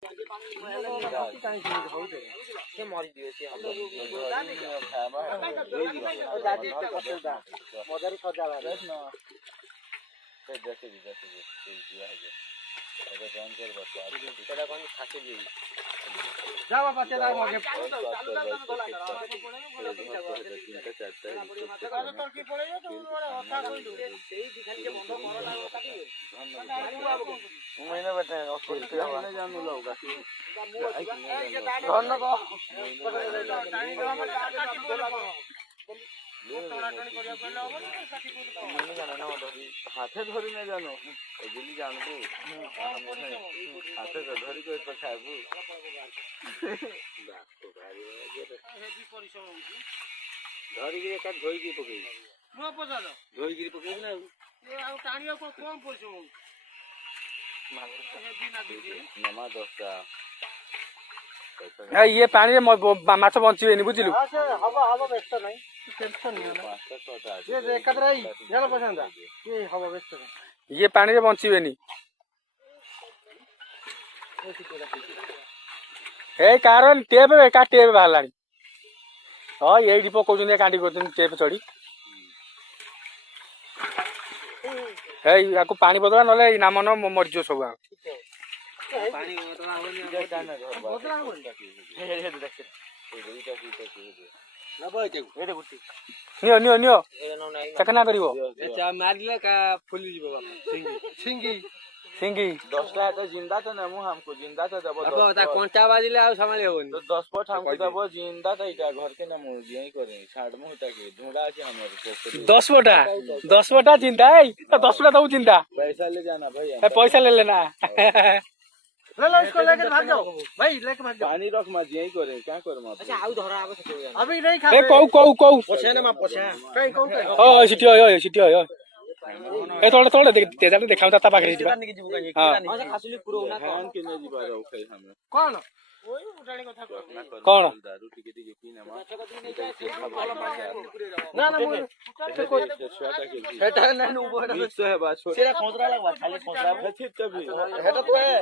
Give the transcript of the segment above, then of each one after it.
से मरी दियो से मदर सजा जा बाबा चला मगे चालू तो की पड़े तो हता कइलु सेही दिखाली के बंद करला काटी महीना बैठे नहीं जानू लोग धन को हाथे धरी नहीं जानो एजिली जानबू हाथे धरी को तो खाबू धरी के का धोई के पकई नो पजा धोई के पकई ना ए आ टाणिया को कम परिश्रम नमा दोस्ता ये पानी में माछ बंचिबेनी बुझिलु हवा हवा व्यस्त नहीं टेंशन नहीं ये देखत रही चल पसंद ये हवा व्यस्त नहीं ये पानी में बंचिबेनी ए कारण टेप का टेप बाहलानी हां एडी पकोजन कांडी करछन टेप चढ़ी ए याको पानी बदला नले नाम न मरजो सब पानी बदला होनी बदला होनी हे देख ना भाई देखो एटे गुटी नियो नियो नियो ए न नाही चकना करिवो अच्छा मारले का फुली जीवो बाप सिंगी सिंगी 10 टा तो जिंदा तो नमु हमको जिंदा तो दबो अब ता कोंटा बाजिले आ संभाले होनी तो 10 पट हमको दबो जिंदा तो इटा घर के नमु यही करे छाड़ मु इटा के ढूंढा के हमर पोखरी 10 बटा जिंदा है तो 10 बटा दऊ जिंदा पैसा ले जाना भाई पैसा ले लेना ले लो इसको लेकर भाग जाओ भाई लेकर भाग जाओ पानी रख मत यही करे क्या कर मत अच्छा आउ धरा आबे से अभी नहीं खा ए कौ पोछे ने मा पोछे कई कौ कई ओ सिटी हो ए थोड़ा तेजा देखाउ ता पाखरे दिबा हां अच्छा खासुली पुरो ना धान के नहीं दिबा रहो खाई हमें कौन ओई उठाणी कथा कौन दारू टिके टिके की ना ना ना हेटा नहीं ऊपर मिक्स है बा छोड़ तेरा खोजरा लगवा खाली खोजरा अच्छी तभी हेटा तो है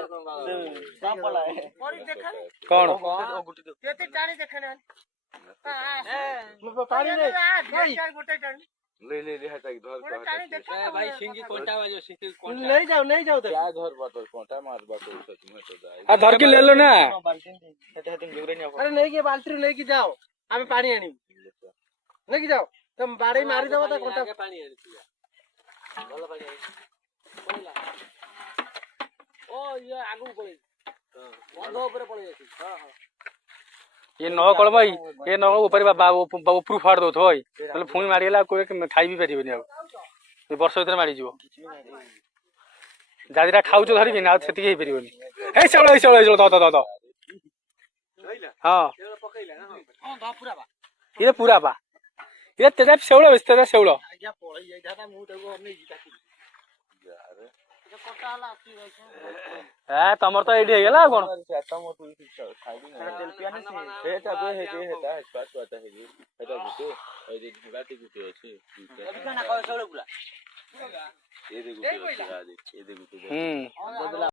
काम पड़ा है परी देखा कौन केते टाणी देखने हां पानी नहीं भाई गोटे टाणी ले हटा धर गोटे टाणी देखा भाई सिंगी कोंटा वाजो सिंगी कोंटा नहीं जाओ तो क्या घर बात कोंटा मार बात तुम्हें तो जाए आ धर के ले लो ना अरे नहीं के बाल्टी लेके जाओ हमें पानी आनी लेके जाओ तुम बाड़ी मारी दो तो कोंटा पानी आनी भलो पानी पड़ला ओ ये आगु पड़े बंध ऊपर पड़ जाती हां हां ये न कल भाई ये न ऊपर ऊपर फाड़ दो थोय तले फुई मारिला कोई खाई भी परिबनी अब ये वर्ष भीतर मारी जीवो जादिरा खाउछ धरि कि ना सेति हे परिबनी ए सेवळ दो हां पकैला ना हां धा पूरा बा ये पूरा बा ये तेजा सेवळ बेस्ते सेवळ आज्ञा पळै जाय दादा मु तको हमने जीता की यार ये कोटा वाला आसी है ए तमर तो एडी हे गेला कोन चाटा मो तू खाई ना तेल पियाने से हेटा बे हेटा पास वाटा हे हेटा गुटे ए जे गाटी गुटे अछि अभी खाना खाओ सेवळ पूरा ये देखो ये देखो